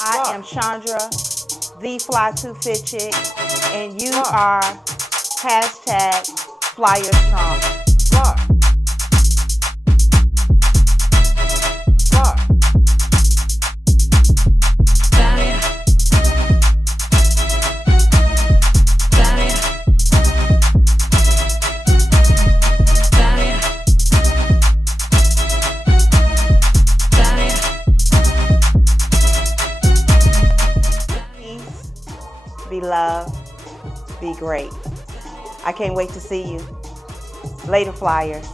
I am Chandra, the Fly to Fit Chick, and you are hashtag Flyer Strong. Be loved, be great. I can't wait to see you. Later, Flyers.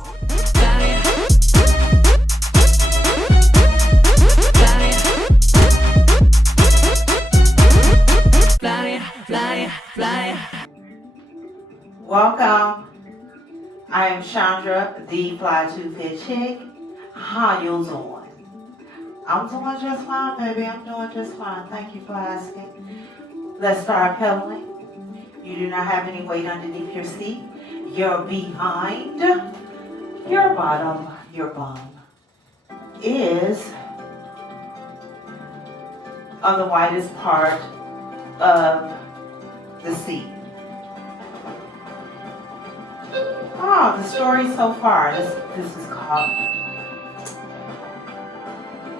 Welcome. I am Chandra, the Fly to Fit Chick. How you doing? I'm doing just fine, baby. I'm doing just fine. Thank you for asking. Let's start pedaling. You do not have any weight underneath your seat. Your behind, your bottom, your bum is on the widest part of the seat. Oh, the story so far. This is called.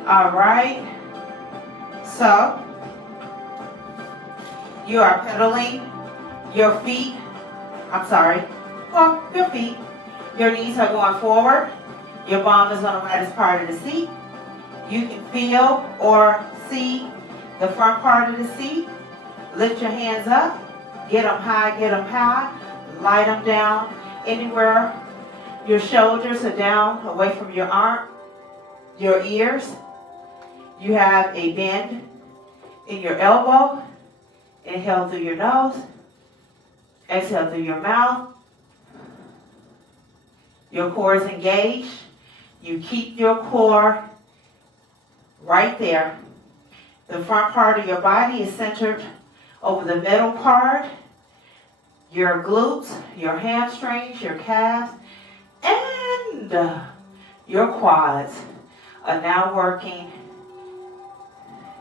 All right. So you are pedaling your feet. Your feet. Your knees are going forward. Your bum is on the widest part of the seat. You can feel or see the front part of the seat. Lift your hands up. Get them high. Lie them down anywhere your shoulders are down, away from your arm, your ears. You have a bend in your elbow. Inhale through your nose. Exhale through your mouth. Your core is engaged. You keep your core right there. The front part of your body is centered over the middle part. Your glutes, your hamstrings, your calves, and your quads are now working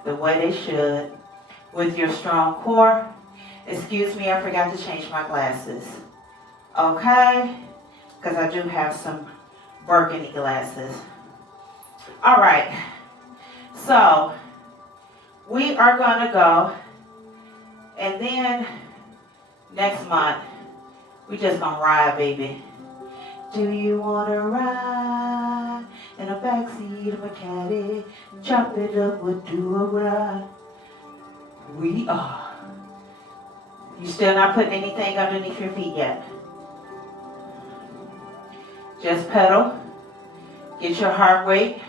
the way they should with your strong core. Excuse me, I forgot to change my glasses. Okay? Because I do have some burgundy glasses. All right. So, we are going to go, and then next month, we just going to ride, baby. Do you want to ride in the backseat of a caddy? Chop it up or do a ride? We are. You still not putting anything underneath your feet yet. Just pedal. Get your heart rate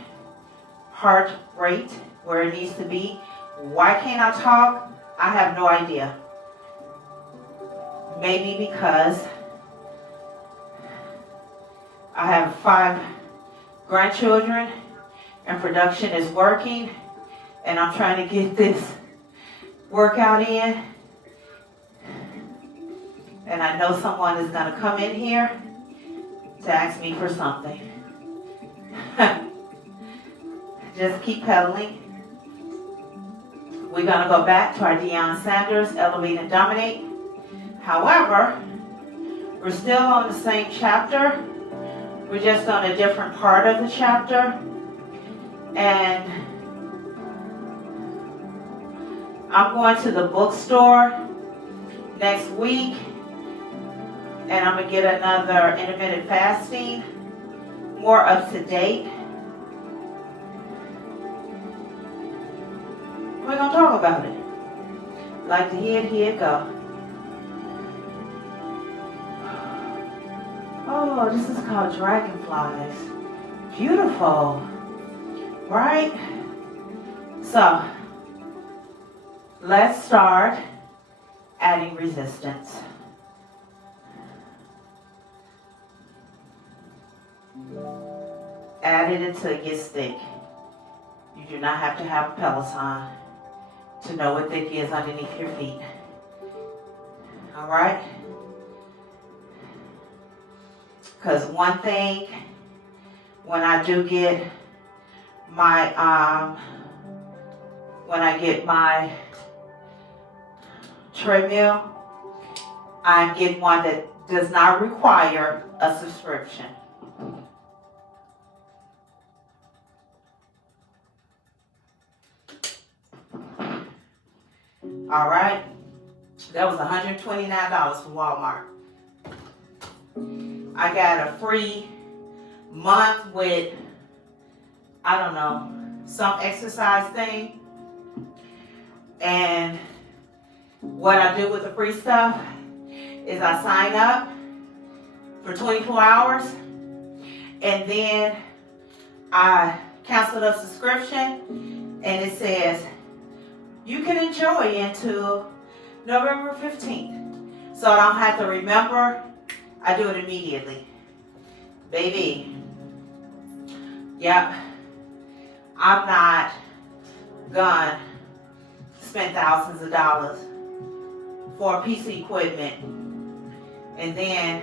where it needs to be. Why can't I talk? I have no idea. Maybe because I have 5 grandchildren and production is working and I'm trying to get this workout in. And I know someone is going to come in here to ask me for something. Just keep pedaling. We're going to go back to our Deion Sanders, Elevate and Dominate. However, we're still on the same chapter. We're just on a different part of the chapter. And I'm going to the bookstore next week. And I'm going to get another intermittent fasting, more up to date. We're going to talk about it. Like to hear it go. Oh, this is called dragonflies. Beautiful. Right? So, let's start adding resistance. Add it until it gets thick. You do not have to have a Peloton to know what thick is underneath your feet. All right? Because one thing, when I do get my when I get my treadmill, I'm getting one that does not require a subscription. All right, that was $129 from Walmart. I got a free month with, I don't know, some exercise thing. And what I do with the free stuff is I sign up for 24 hours and then I cancel the subscription and it says you can enjoy until November 15th. So I don't have to remember, I do it immediately. Baby, yep, I'm not gonna spend thousands of dollars for a piece of equipment and then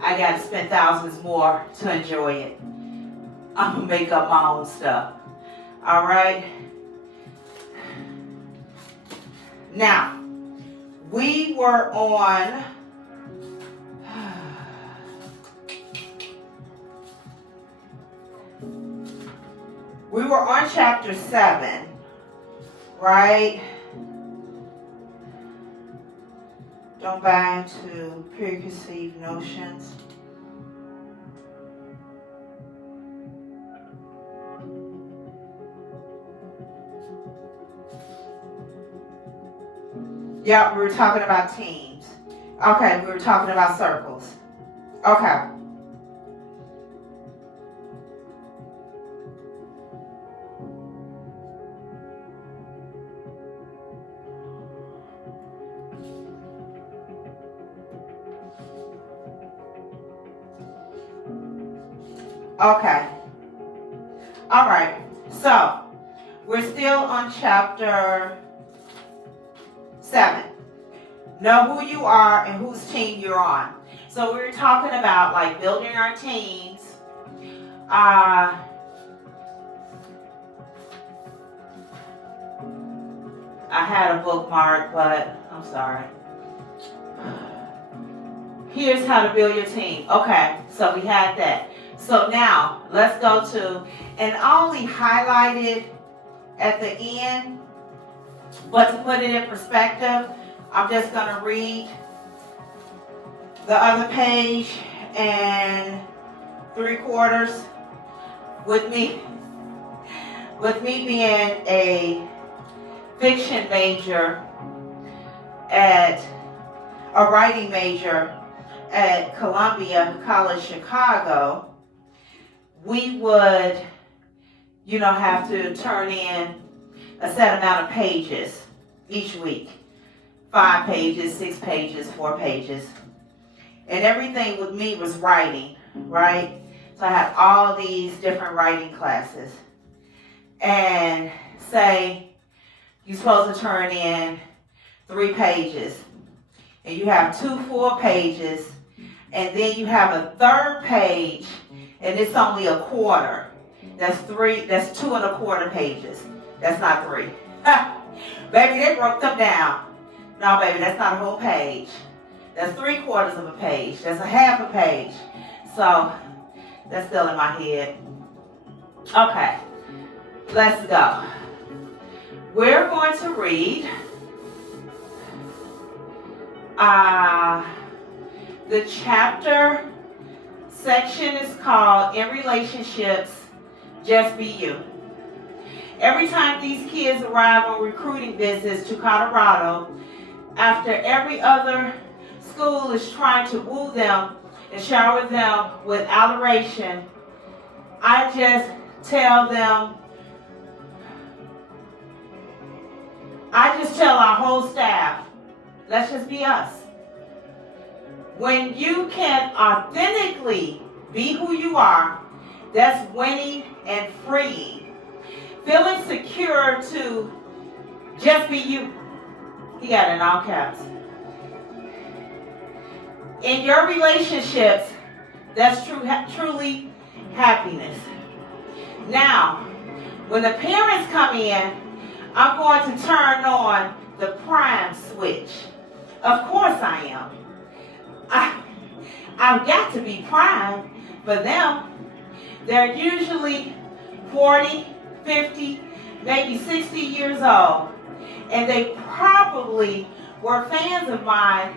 I gotta spend thousands more to enjoy it. I'm gonna make up my own stuff. All right. Now, we were on chapter 7, right? Don't buy into preconceived notions. Yep, we were talking about teams. Okay, we were talking about circles. Okay. Okay. All right. So, we're still on chapter 7. Know who you are and whose team you're on. So, we were talking about like building our teams. I had a bookmark, but I'm sorry. Here's how to build your team. Okay, so we had that. So now, let's go to, and I only highlighted at the end, but to put it in perspective, I'm just going to read the other page and 3/4 with me being a fiction major at a writing major at Columbia College Chicago. We would, have to turn in a set amount of pages each week. 5 pages, 6 pages, 4 pages. And everything with me was writing, right? So I had all these different writing classes. And say you're supposed to turn in 3 pages. And you have 2 full pages. And then you have a 3rd page. And it's only a quarter. That's 2 1/4 pages. That's not 3. Baby, they broke them down. No, baby, that's not a whole page. That's 3/4 of a page. That's a half a page. So, that's still in my head. Okay, let's go. We're going to read the chapter section is called In Relationships, Just Be You. Every time these kids arrive on recruiting visits to Colorado, after every other school is trying to woo them and shower them with adoration, I just tell our whole staff, let's just be us. When you can authentically be who you are, that's winning and freeing. Feeling secure to just be you. He got it in all caps. In your relationships, that's truly happiness. Now, when the parents come in, I'm going to turn on the prime switch. Of course I am. I've got to be prime for them. They're usually 40, 50, maybe 60 years old. And they probably were fans of mine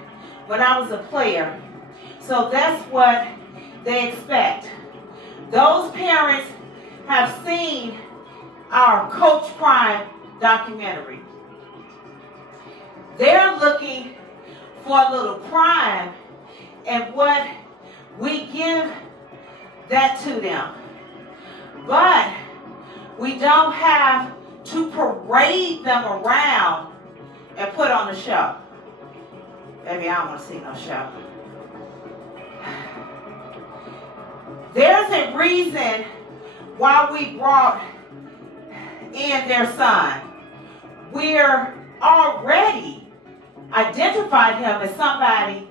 when I was a player. So that's what they expect. Those parents have seen our Coach Prime documentary. They're looking for a little prime, and what we give that to them. But we don't have to parade them around and put on a show. Baby, I don't want to see no show. There's a reason why we brought in their son. We're already identified him as somebody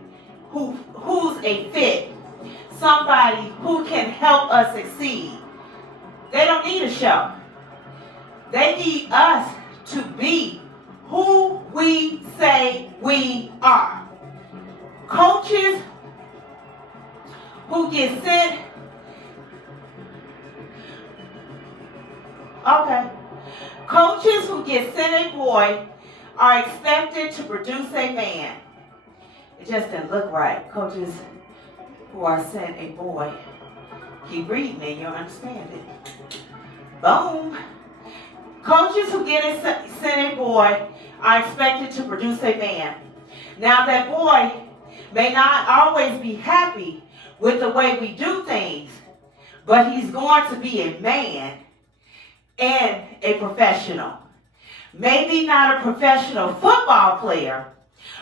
who's a fit, somebody who can help us succeed. They don't need a show. They need us to be who we say we are. Coaches who get sent, coaches who get sent a boy are expected to produce a man. It just didn't look right. Coaches who are sent a boy. Keep reading and you'll understand it. Boom. Coaches who get sent a boy are expected to produce a man. Now that boy may not always be happy with the way we do things, but he's going to be a man and a professional. Maybe not a professional football player,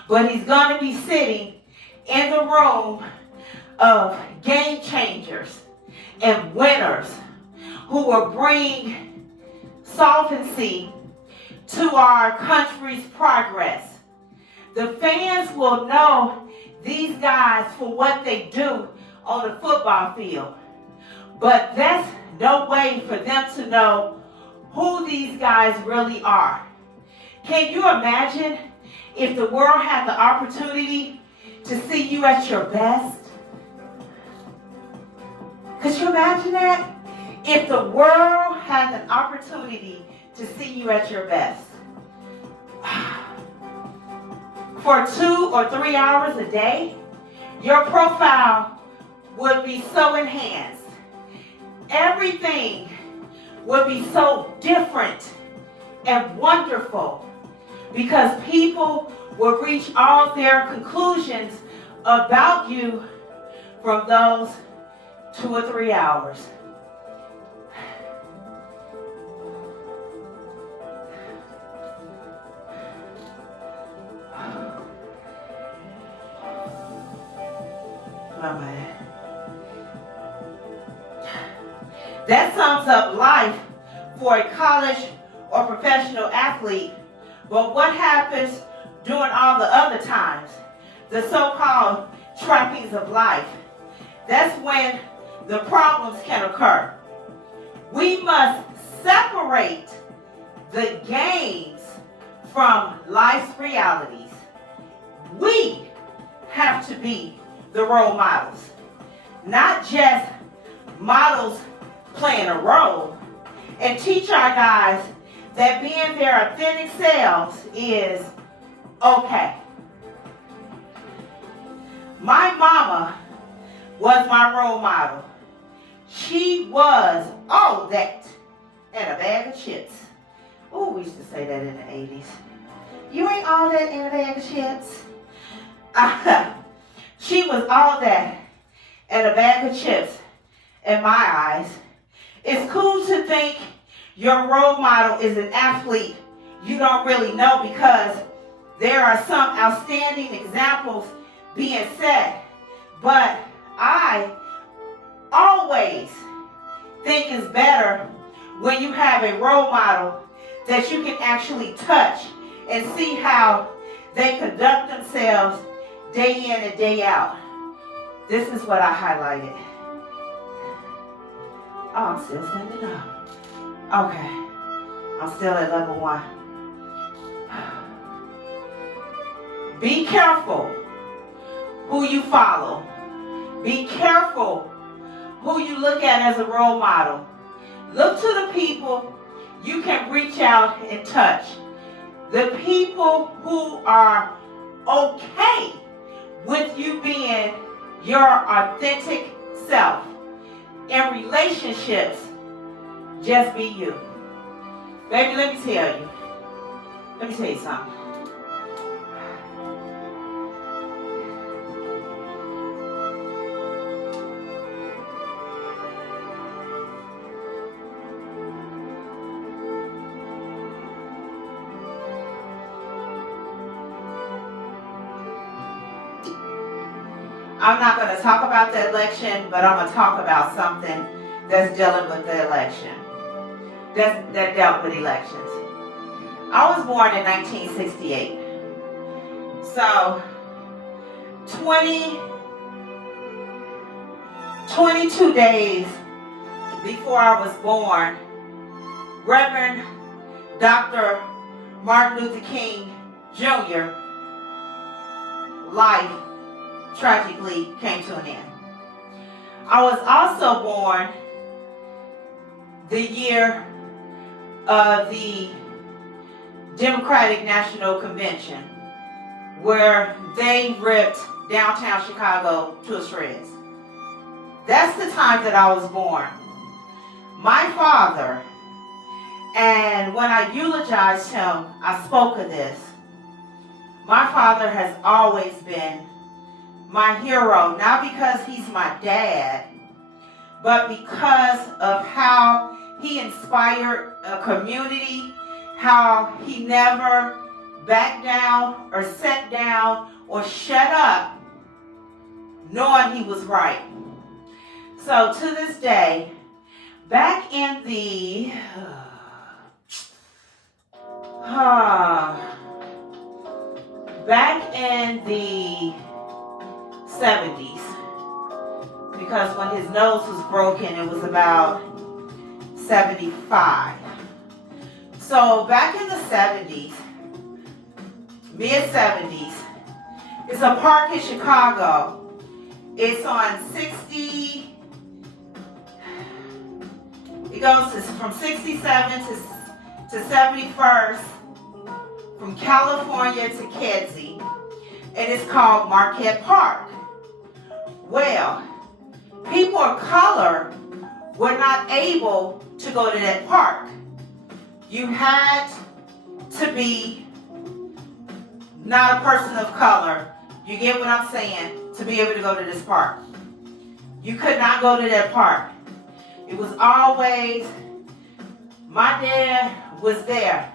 but he's going to be sitting in the room of game changers and winners who will bring solvency to our country's progress. The fans will know these guys for what they do on the football field, but that's no way for them to know who these guys really are. Can you imagine if the world had the opportunity to see you at your best? Could you imagine that? If the world had an opportunity to see you at your best. For 2 or 3 hours a day, your profile would be so enhanced. Everything would be so different and wonderful because people will reach all their conclusions about you from those 2 or 3 hours. That sums up life for a college or professional athlete. But what happens during all the other times? The so-called trappings of life. That's when the problems can occur. We must separate the games from life's realities. We have to be the role models, not just models playing a role, and teach our guys that being their authentic selves is okay. My mama was my role model. She was all that and a bag of chips. Oh, we used to say that in the 80s. You ain't all that and a bag of chips. She was all that and a bag of chips in my eyes. It's cool to think your role model is an athlete you don't really know because there are some outstanding examples being set. But I always think it's better when you have a role model that you can actually touch and see how they conduct themselves day in and day out. This is what I highlighted. Oh, I'm still standing up. Okay. I'm still at level 1. Be careful who you follow. Be careful who you look at as a role model. Look to the people you can reach out and touch. The people who are okay with you being your authentic self. In relationships, just be you. Baby, let me tell you something. I'm not going to talk about the election, but I'm going to talk about something that's dealing with the election. That dealt with elections. I was born in 1968. So, 22 days before I was born, Reverend Dr. Martin Luther King Jr. life tragically came to an end. I was also born the year of the Democratic National Convention, where they ripped downtown Chicago to shreds. That's the time that I was born. My father, and when I eulogized him, I spoke of this. My father has always been my hero, not because he's my dad, but because of how he inspired a community, how he never backed down or sat down or shut up, knowing he was right. So to this day, back in the 70s, because when his nose was broken, it was about 75. So back in the 70s, mid-70s, it's a park in Chicago. It's on 60, it goes from 67 to 71st, from California to Kedzie, and it's called Marquette Park. Well, people of color were not able to go to that park. You had to be not a person of color, you get what I'm saying, to be able to go to this park. You could not go to that park. It was always, my dad was there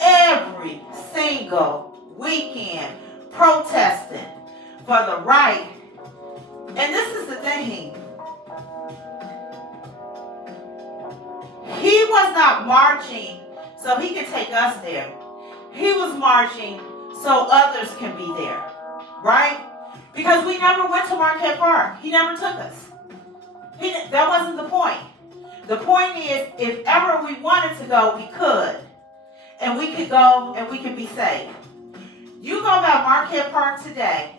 every single weekend protesting for the right. And this is the thing. He was not marching so he could take us there. He was marching so others can be there. Right? Because we never went to Marquette Park. He never took us. That wasn't the point. The point is, if ever we wanted to go, we could. And we could go and we could be safe. You go by Marquette Park today,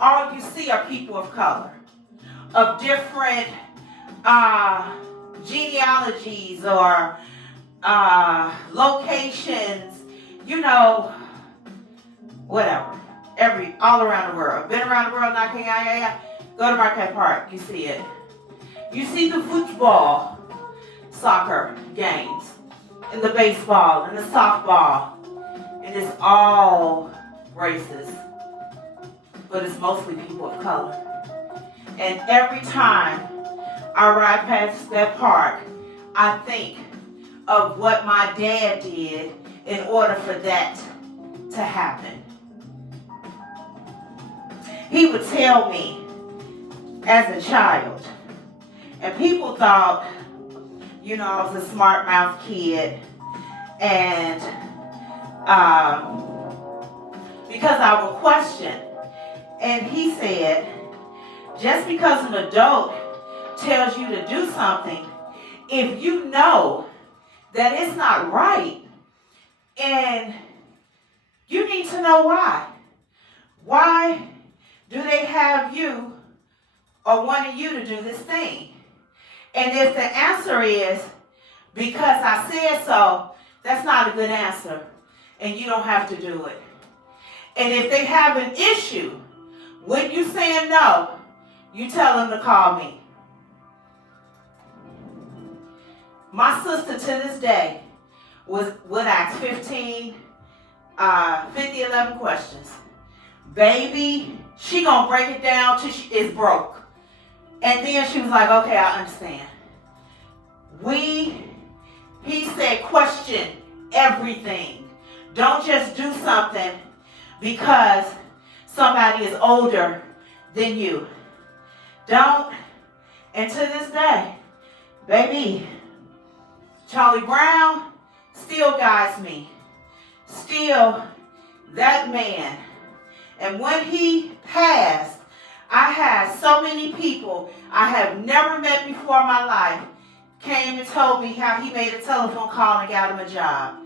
all you see are people of color, of different genealogies or locations, whatever. All around the world. Been around the world, go to Marquette Park, you see it. You see the football, soccer games, and the baseball, and the softball, and it's all races, but it's mostly people of color. And every time I ride past that park, I think of what my dad did in order for that to happen. He would tell me as a child, and people thought, I was a smart mouth kid, and because I would question. And he said, just because an adult tells you to do something, if you know that it's not right, and you need to know why. Why do they have you or wanting you to do this thing? And if the answer is, because I said so, that's not a good answer. And you don't have to do it. And if they have an issue with you saying no, you tell them to call me. My sister to this day would ask 50, 11 questions. Baby, she gonna break it down till she is broke. And then she was like, okay, I understand. He said, question everything. Don't just do something because somebody is older than you. Don't. And to this day, baby, Charlie Brown still guides me. Still that man. And when he passed, I had so many people I have never met before in my life came and told me how he made a telephone call and got him a job.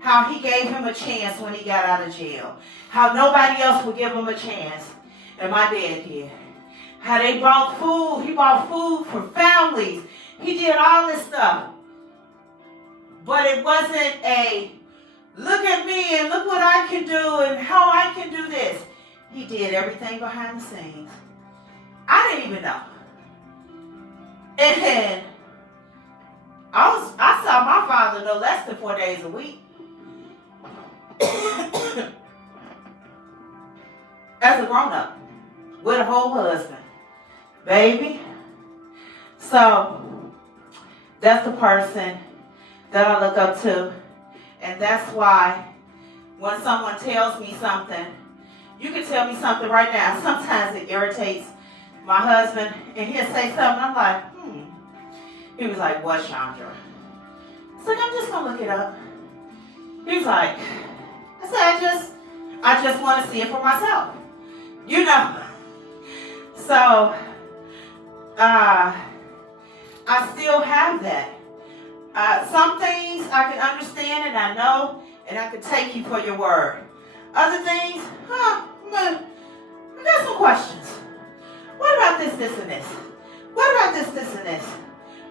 How he gave him a chance when he got out of jail. How nobody else would give him a chance. And my dad did. How they brought food. He brought food for families. He did all this stuff. But it wasn't a, look at me and look what I can do and how I can do this. He did everything behind the scenes. I didn't even know. And I saw my father no less than 4 days a week. As a grown-up. With a whole husband. Baby. So, that's the person that I look up to. And that's why when someone tells me something, you can tell me something right now. Sometimes it irritates my husband, and he'll say something, I'm like, He was like, what, Chandra? It's like, I'm just going to look it up. He was like, I said, I just want to see it for myself. You know. So, I still have that. Some things I can understand and I know, and I can take you for your word. Other things, I got some questions. What about this, and this? What about this, and this?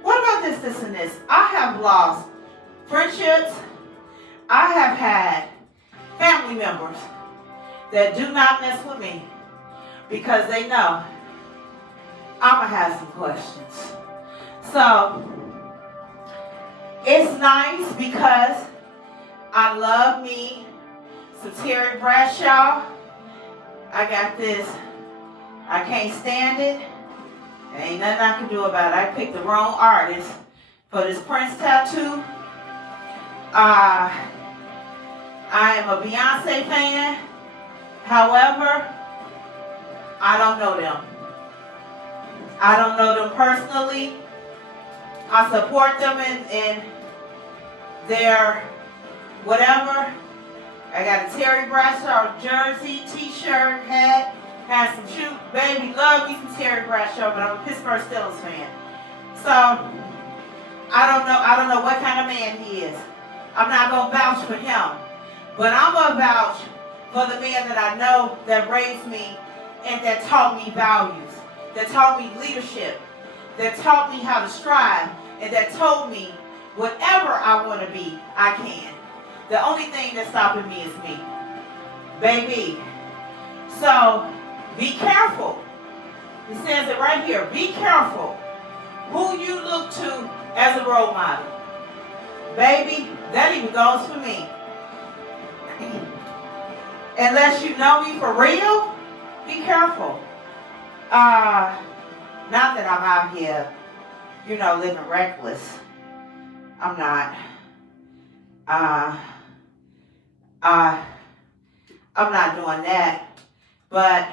What about this, and this? I have lost friendships. I have had family members that do not mess with me because they know I'm going to have some questions. So, it's nice because I love me some Terry Bradshaw. I got this. I can't stand it. There ain't nothing I can do about it. I picked the wrong artist for this Prince tattoo. I am a Beyonce fan. However, I don't know them. I don't know them personally. I support them in their whatever. I got a Terry Bradshaw jersey, t-shirt, hat, had some shoes. Baby, love me some Terry Bradshaw, but I'm a Pittsburgh Steelers fan. So, I don't know what kind of man he is. I'm not going to vouch for him. But I'm going to vouch for the man that I know that raised me and that taught me values, that taught me leadership, that taught me how to strive, and that told me whatever I want to be, I can. The only thing that's stopping me is me. Baby. So, be careful. It says it right here. Be careful who you look to as a role model. Baby, that even goes for me. Unless you know me for real, be careful. Not that I'm out here, living reckless. I'm not. I'm not doing that. But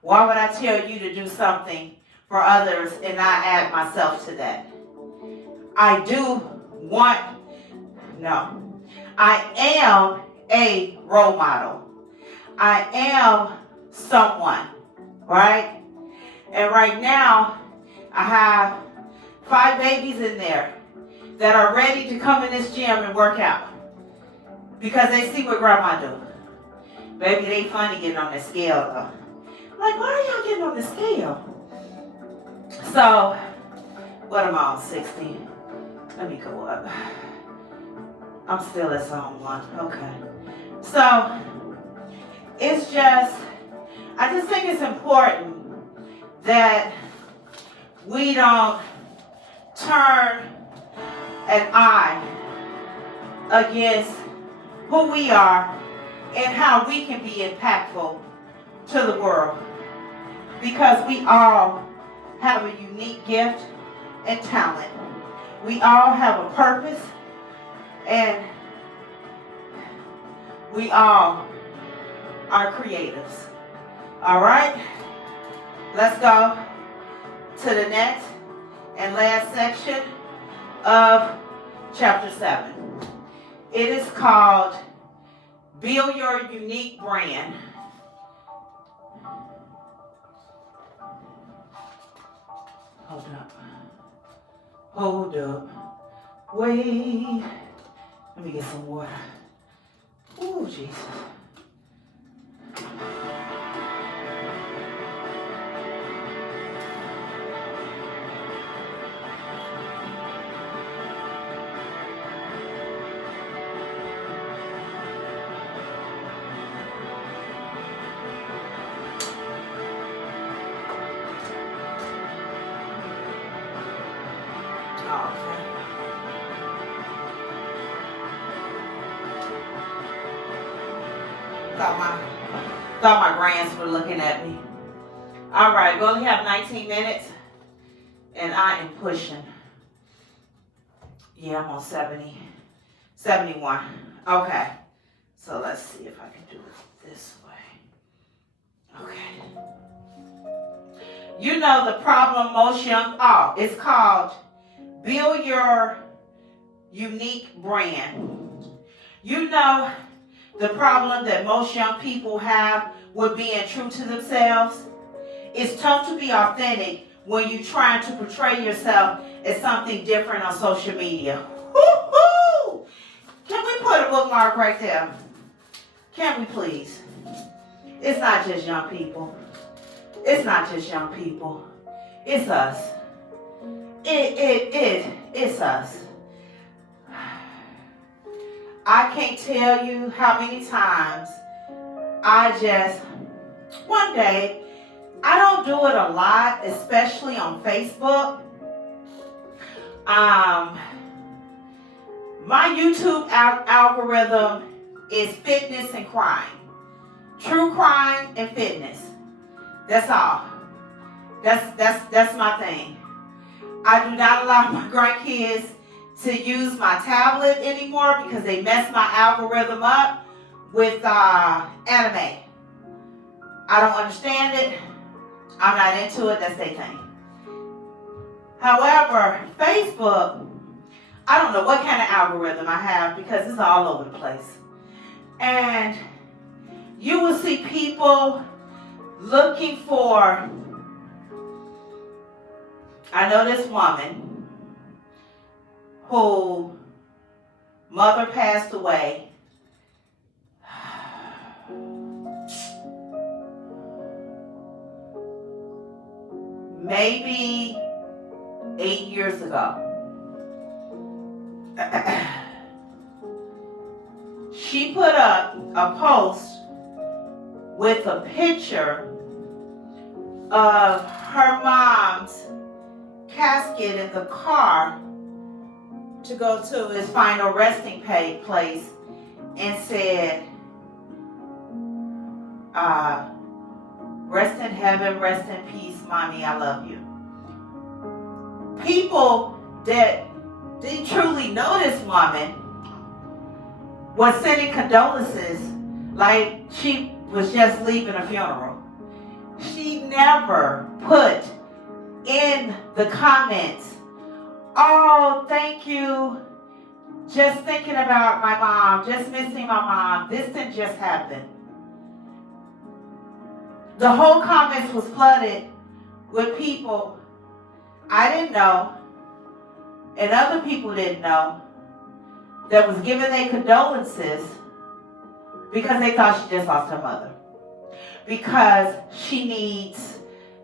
why would I tell you to do something for others and not add myself to that? I am a role model. I am someone, right? And right now, I have 5 babies in there that are ready to come in this gym and work out because they see what grandma do. Baby, they funny getting on the scale though. Like, why are y'all getting on the scale? So, what am I on, 60? Let me go up. I'm still at zone 1. Okay. So, it's just, I just think it's important that we don't turn an eye against who we are and how we can be impactful to the world. Because we all have a unique gift and talent. We all have a purpose, and we all are creatives. All right? Let's go to the next and last section of chapter 7. It is called Build Your Unique Brand. Hold up. Wait. Let me get some water. Oh, Jesus. Thought my grands were looking at me. All right, we only have 19 minutes, and I am pushing. Yeah, I'm on 71. Okay, so let's see if I can do it this way. Okay. You know the problem most young, it's called Build Your Unique Brand. You know the problem that most young people have with being true to themselves? It's tough to be authentic when you're trying to portray yourself as something different on social media. Woo-hoo! Can we put a bookmark right there? Can we please? It's not just young people. It's not just young people. It's us. It's us. I can't tell you how many times one day, I don't do it a lot, especially on Facebook. My YouTube algorithm is fitness and crime. True crime and fitness. That's all. That's my thing. I do not allow my grandkids to use my tablet anymore because they mess my algorithm up with anime. I don't understand it. I'm not into it. That's their thing. However, Facebook, I don't know what kind of algorithm I have because it's all over the place. And you will see people looking for, I know this woman who mother passed away. Maybe 8 years ago. She put up a post with a picture of her mom's casket in the car to go to his final resting place, and said, rest in heaven, rest in peace, mommy, I love you. People that didn't truly know this woman was sending condolences like she was just leaving a funeral. She never put in the comments, oh, thank you, just thinking about my mom, just missing my mom, this didn't just happen. The whole comments was flooded with people I didn't know and other people didn't know that was giving their condolences because they thought she just lost her mother. Because she needs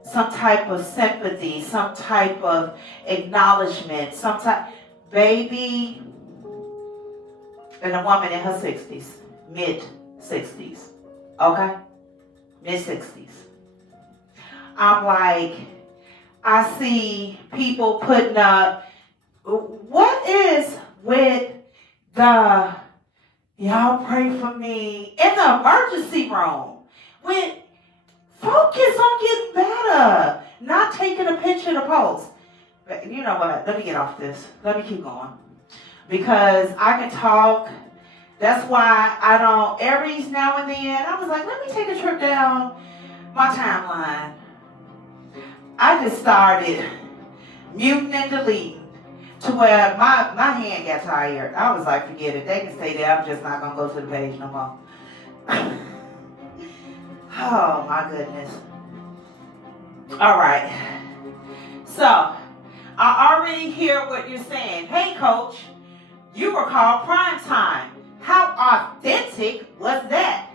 some type of sympathy, some type of acknowledgement, some type, baby, and a woman in her 60s, mid-60s, okay? Mid-60s. I'm like, I see people putting up, what is with the, y'all pray for me, in the emergency room, when focus on getting better, not taking a picture to post. But you know what, let me get off this. Let me keep going. Because I can talk. That's why I don't, every now and then, I was like, let me take a trip down my timeline. I just started muting and deleting to where my hand got tired. I was like, forget it. They can stay there. I'm just not going to go to the page no more. Oh, my goodness. All right. So, I already hear what you're saying. Hey, coach, you were called prime time. How authentic was that?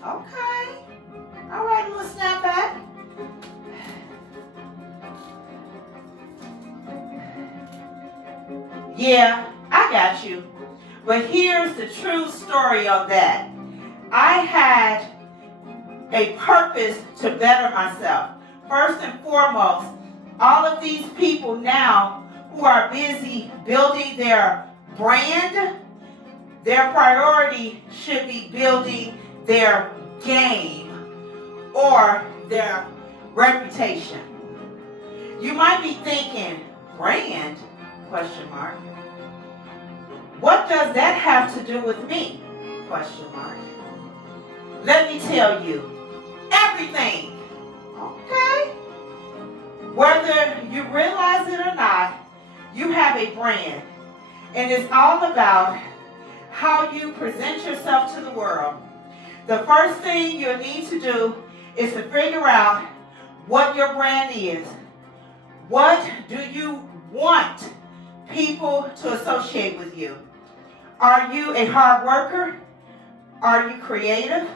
Okay. All right, a little snapback. Yeah, I got you. But here's the true story on that. I had a purpose to better myself. First and foremost, all of these people now who are busy building their brand, their priority should be building their game or their reputation. You might be thinking, brand? Question mark. What does that have to do with me? Question mark. Let me tell you, everything. Okay? Whether you realize it or not, you have a brand. And it's all about how you present yourself to the world. The first thing you need to do is to figure out what your brand is. What do you want people to associate with you? Are you a hard worker? Are you creative?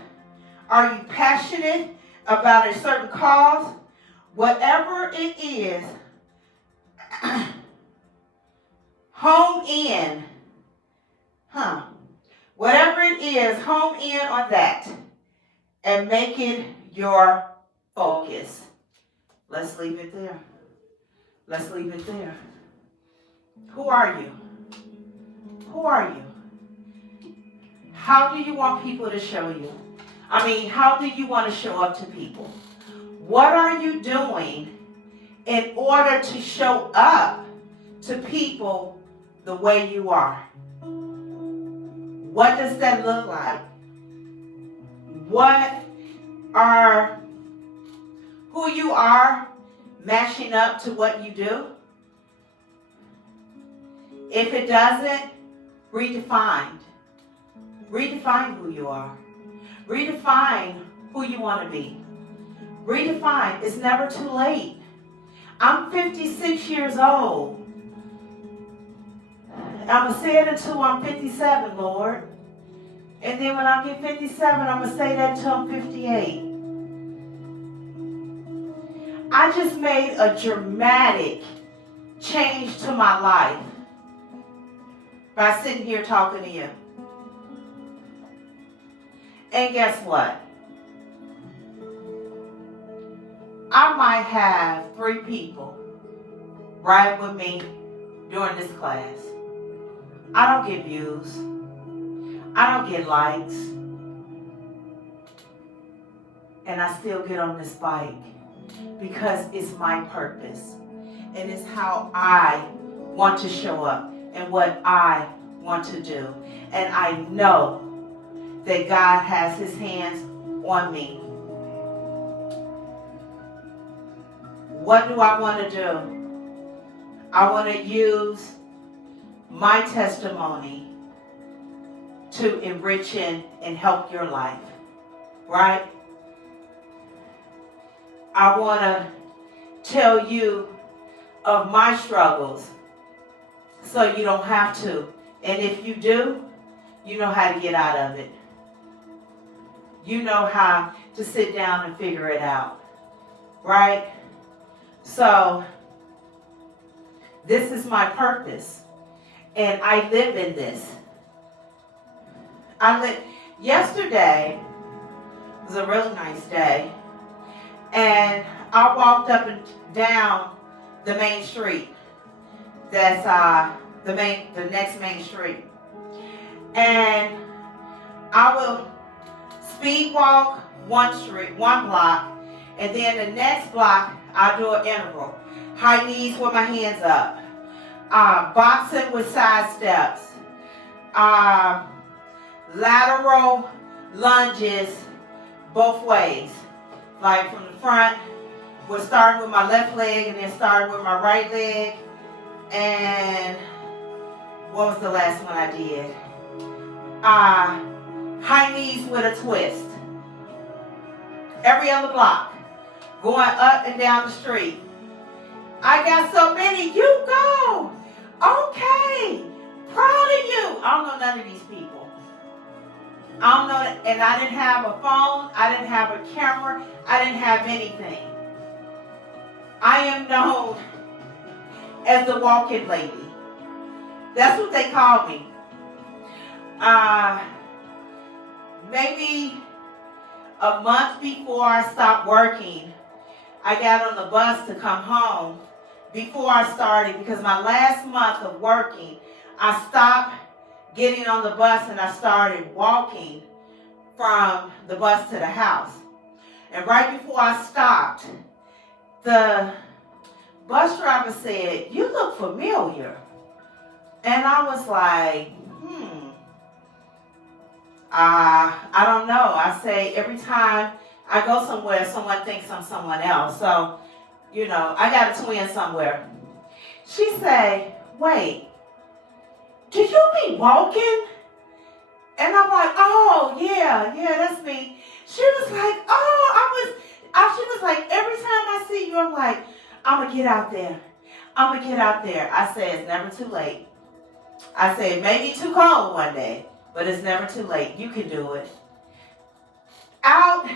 Are you passionate about a certain cause? Whatever it is, hone in. Whatever it is, hone in on that and make it your focus. Let's leave it there. Let's leave it there. Who are you? Who are you? How do you want people to show you? How do you want to show up to people? What are you doing in order to show up to people the way you are? What does that look like? Who you are matching up to what you do? If it doesn't, redefine. Redefine who you are. Redefine who you want to be. Redefine. It's never too late. I'm 56 years old. I'm going to say it until I'm 57, Lord. And then when I get 57, I'm going to say that until I'm 58. I just made a dramatic change to my life by sitting here talking to you. And guess what? I might have 3 people ride with me during this class. I don't get views. I don't get likes. And I still get on this bike because it's my purpose. And it's how I want to show up and what I want to do. And I know that God has his hands on me. What do I want to do? I want to use my testimony to enrich and help your life, right? I want to tell you of my struggles so you don't have to. And if you do, you know how to get out of it. you know how to sit down and figure it out, right? So this is my purpose, and I live in this. Yesterday was a really nice day, and I walked up and down the main street. That's the next main street, and I will speed walk one block, and then the next block I'll do an interval, high knees with my hands up, boxing with side steps, lateral lunges both ways, like from the front. We're starting with my left leg and then starting with my right leg. And what was the last one I did? High knees with a twist. Every other block. Going up and down the street. I got so many. You go. Okay. Proud of you. I don't know none of these people. I don't know that, and I didn't have a phone. I didn't have a camera. I didn't have anything. I am known as the walking lady. That's what they call me. Maybe a month before I stopped working, I got on the bus to come home before I started, because my last month of working, I stopped getting on the bus and I started walking from the bus to the house. And right before I stopped, the bus driver said, "You look familiar." And I was like, I don't know. I say every time I go somewhere, someone thinks I'm someone else. So, I got a twin somewhere. She say, "Wait, did you be walking?" And I'm like, "Oh, yeah, that's me." She was like, she was like, "Every time I see you, I'm like, I'm going to get out there. I'm going to get out there." I said, "It's never too late." I said, "It may be too cold one day, but it's never too late. You can do it." Out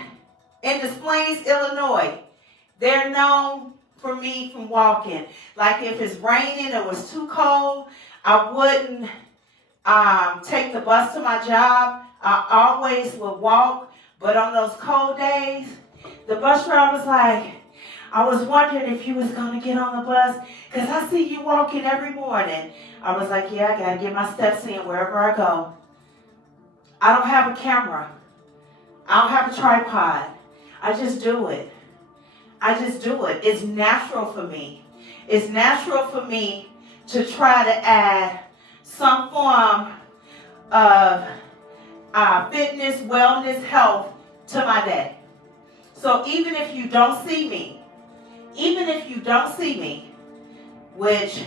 in Des Plaines, Illinois, they're known for me from walking. Like if it's raining or it was too cold, I wouldn't take the bus to my job. I always would walk. But on those cold days, the bus driver was like, "I was wondering if you was going to get on the bus because I see you walking every morning." I was like, "Yeah, I got to get my steps in wherever I go." I don't have a camera. I don't have a tripod. I just do it. It's natural for me. It's natural for me to try to add some form of fitness, wellness, health to my day. So even if you don't see me, which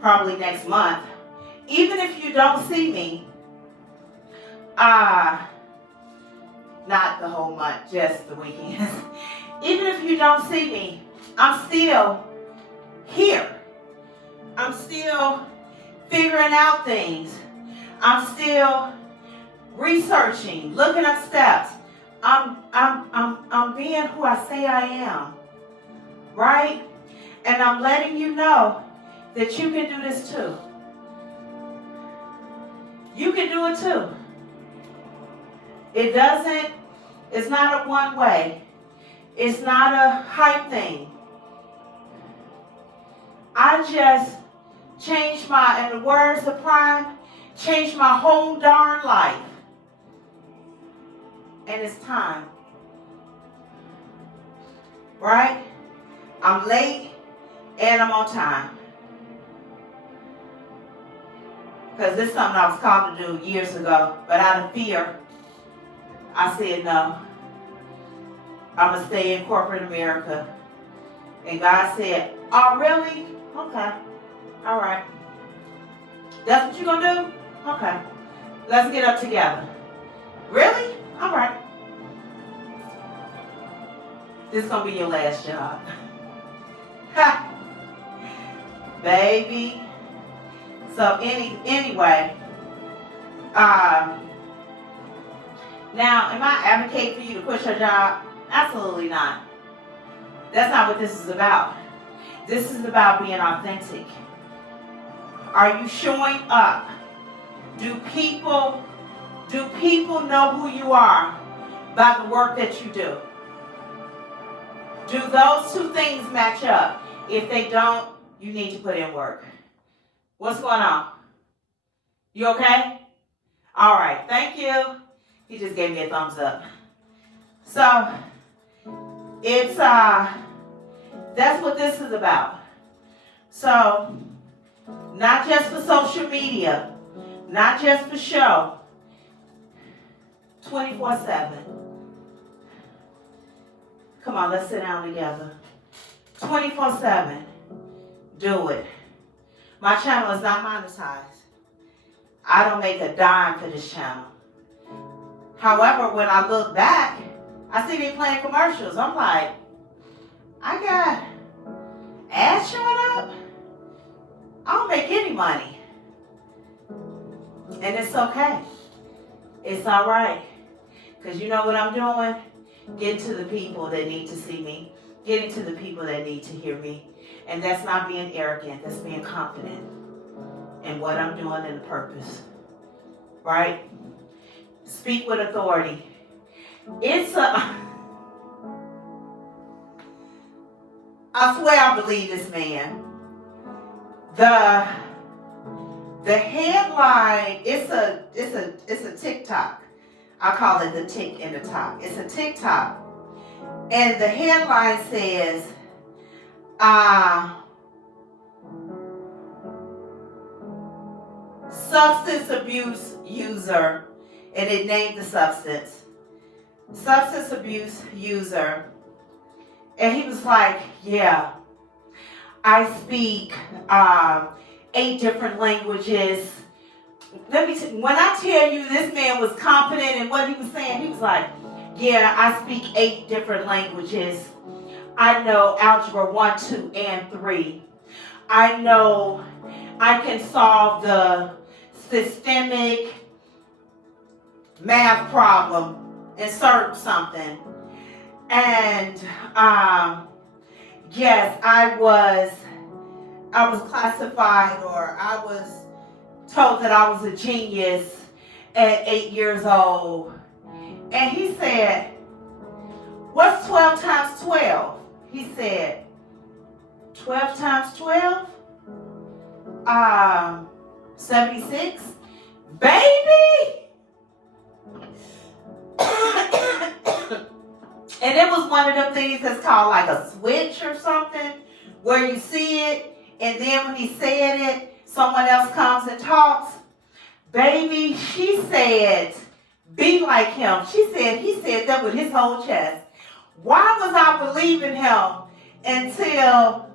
probably next month, even if you don't see me, not the whole month, just the weekends. Even if you don't see me, I'm still here. I'm still figuring out things. I'm still researching, looking up steps. I'm being who I say I am, right? And I'm letting you know that you can do this too. You can do it too. It's not a one way. It's not a hype thing. I just changed in the words of Prime, changed my whole darn life. And it's time. Right? I'm late and I'm on time. Because this is something I was called to do years ago. But out of fear, I said no. I'm going to stay in corporate America. And God said, "Oh, really? Okay. All right. That's what you're going to do? Okay. Let's get up together." "Really? All right. This is going to be your last job." Ha! Baby. So anyway, Now, am I advocating for you to quit your job? Absolutely not. That's not what this is about. This is about being authentic. Are you showing up? Do people know who you are by the work that you do? Do those two things match up? If they don't, you need to put in work. What's going on? You okay? All right, thank you. He just gave me a thumbs up. So, it's, that's what this is about. So, not just for social media, not just for show, 24/7. Come on, let's sit down together. 24/7. Do it. My channel is not monetized. I don't make a dime for this channel. However, when I look back, I see they playing commercials. I'm like, I got ads showing up. I don't make any money. And it's okay. It's all right. Because you know what I'm doing? Getting to the people that need to see me. Getting to the people that need to hear me. And that's not being arrogant. That's being confident in what I'm doing and the purpose. Right? Speak with authority. I swear I believe this man. The headline, it's a TikTok. I call it the tick and the talk. It's a TikTok. And the headline says, substance abuse user, and it named the substance. Substance abuse user. And he was like, yeah, I speak 8 different languages. When I tell you this man was confident in what he was saying, he was like, yeah, I speak 8 different languages. I know algebra 1, 2, and 3. I know I can solve the systemic math problem, insert something. And yes, I was classified, or I was told that I was a genius at 8 years old. And he said, what's 12 times 12? He said, 12 times 12? 76? Baby! And it was one of them things that's called like a switch or something, where you see it, and then when he said it, someone else comes and talks. Baby, she said, be like him. He said that with his whole chest. Why was I believing him until,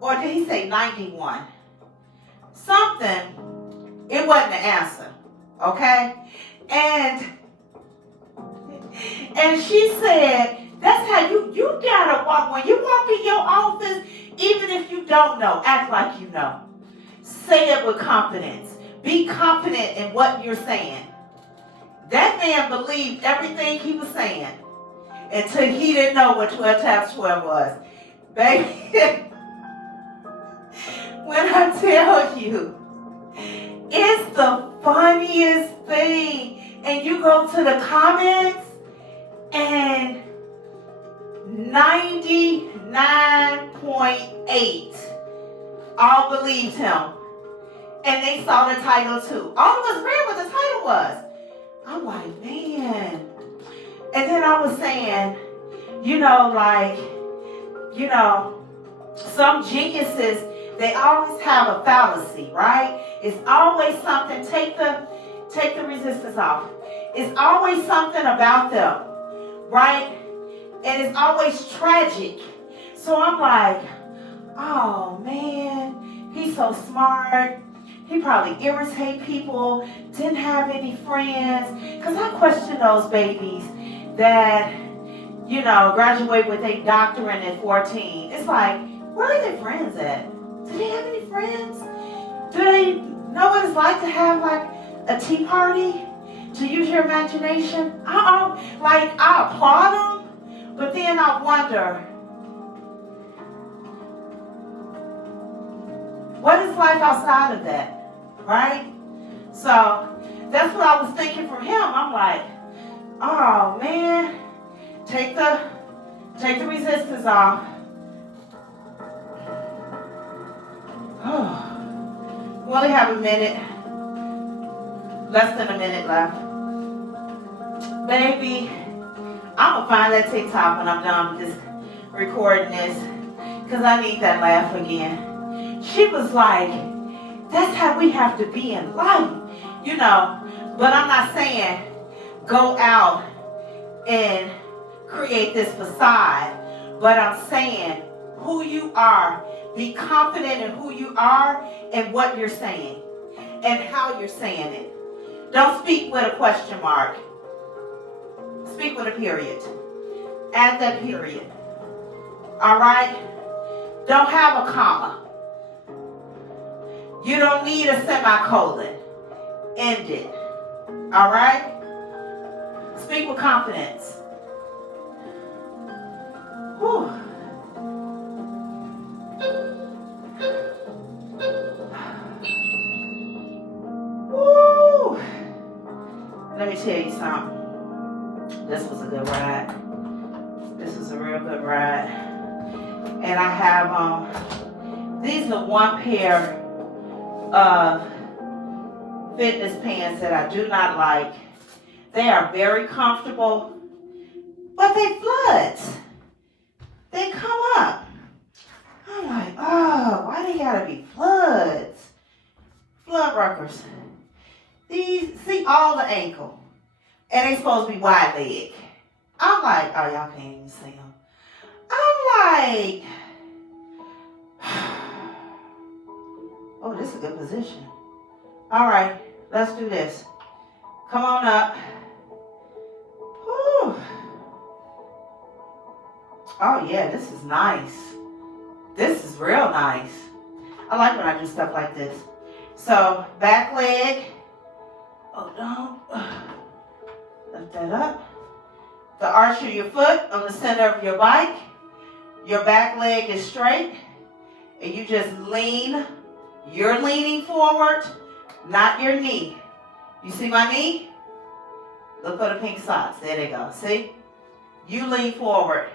or did he say 91? Something, it wasn't the answer, okay? And she said, that's how you gotta walk. When you walk in your office, even if you don't know, act like you know. Say it with confidence. Be confident in what you're saying. That man believed everything he was saying until he didn't know what 12 times 12 was. Baby, when I tell you, it's the funniest thing. And you go to the comments, and 99.8 all believed him. And they saw the title too. All of us read what the title was. I'm like, man. And then I was saying, some geniuses, they always have a fallacy, right? It's always something. Take the resistance off. It's always something about them, right? And it's always tragic. So I'm like, oh man, he's so smart. He probably irritate people, didn't have any friends. Because I question those babies that, graduate with a doctorate at 14. It's like, where are their friends at? Do they have any friends? Do they know what it's like to have like a tea party? To use your your imagination? I applaud them, but then I wonder, what is life outside of that, right? So that's what I was thinking from him. I'm like, oh man, take the resistance off. We only have a minute, less than a minute left. Baby, I'm gonna find that TikTok when I'm done with this recording this, because I need that laugh again. She was like, that's how we have to be in life, you know. But I'm not saying go out and create this facade, but I'm saying who you are. Be confident in who you are and what you're saying and how you're saying it. Don't speak with a question mark. Speak with a period. Add that period. All right? Don't have a comma. You don't need a semicolon. End it. All right? Speak with confidence. Whew. Woo. Let me tell you something. This was a good ride. This was a real good ride. And I have these are one pair of fitness pants that I do not like. They are very comfortable, but they flood. They come up. I'm like, oh, why they gotta be floods? Flood ruckers. These, see all the ankle. And they supposed to be wide leg. I'm like, oh, y'all can't even see them. I'm like, oh, this is a good position. All right, let's do this. Come on up. Whew. Oh, yeah, this is nice. This is real nice. I like when I do stuff like this. So, back leg. Hold on. Lift that up. The arch of your foot on the center of your bike. Your back leg is straight. And you just lean. You're leaning forward, not your knee. You see my knee? Look for the pink socks. There they go. See? You lean forward.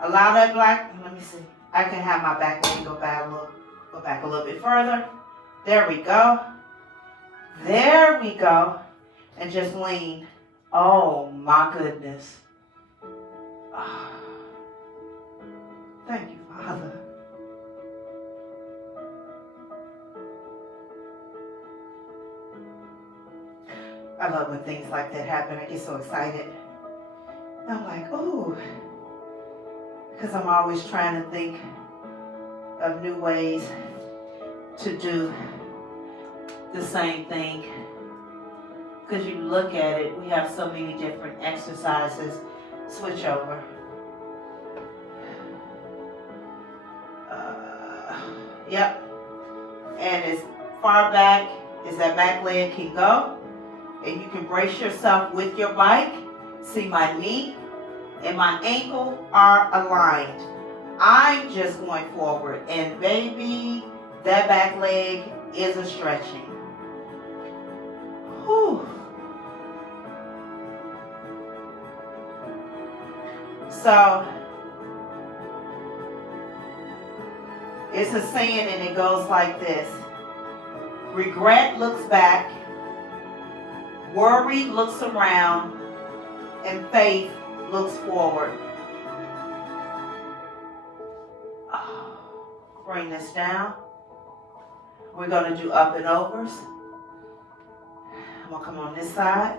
Allow that black. Let me see. I can have my back leg go back a little bit further. There we go. There we go. And just lean. Oh my goodness. Oh. Thank you, Father. I love when things like that happen. I get so excited. I'm like, ooh. Because I'm always trying to think of new ways to do the same thing. Because you look at it, we have so many different exercises. Switch over. Yep. And as far back as that back leg can go. And you can brace yourself with your bike. See, my knee and my ankle are aligned. I'm just going forward. And baby, that back leg is a stretching. Whew. So, it's a saying and it goes like this. Regret looks back, worry looks around, and faith looks forward. Bring this down. We're going to do up and overs. I'm going to come on this side.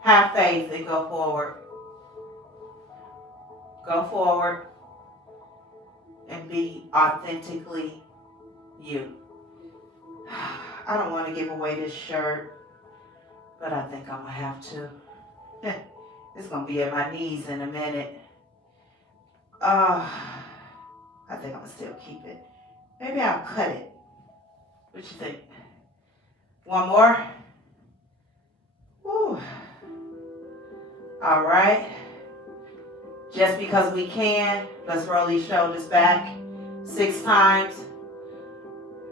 Have faith and go forward. Go forward and be authentically you. I don't want to give away this shirt, but I think I'm going to have to. It's going to be at my knees in a minute. I think I'm going to still keep it. Maybe I'll cut it. What you think? One more. Woo. All right. Just because we can, let's roll these shoulders back 6 times.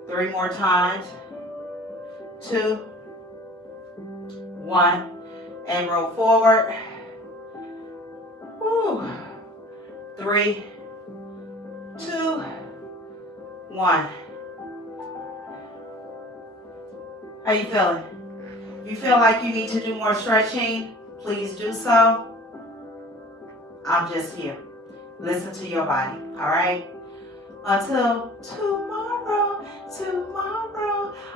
3 more times. 2, 1, and roll forward. Woo. 3, 2, 1. How you feeling? You feel like you need to do more stretching? Please do so. I'm just here. Listen to your body, all right? Until tomorrow,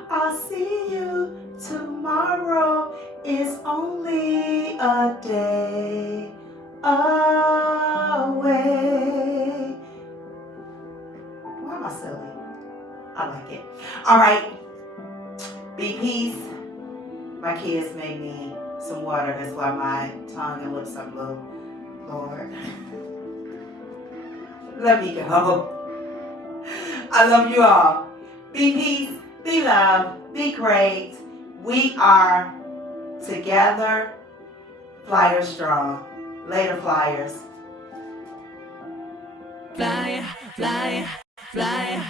I'll see you. Tomorrow is only a day away. Why am I silly? I like it. All right. Be peace. My kids made me some water. That's why my tongue and lips are blue. Lord. Let me go. I love you all. Be peace. Be love. Be great. We are together. Flyer strong. Later, flyers. Fly, fly, fly.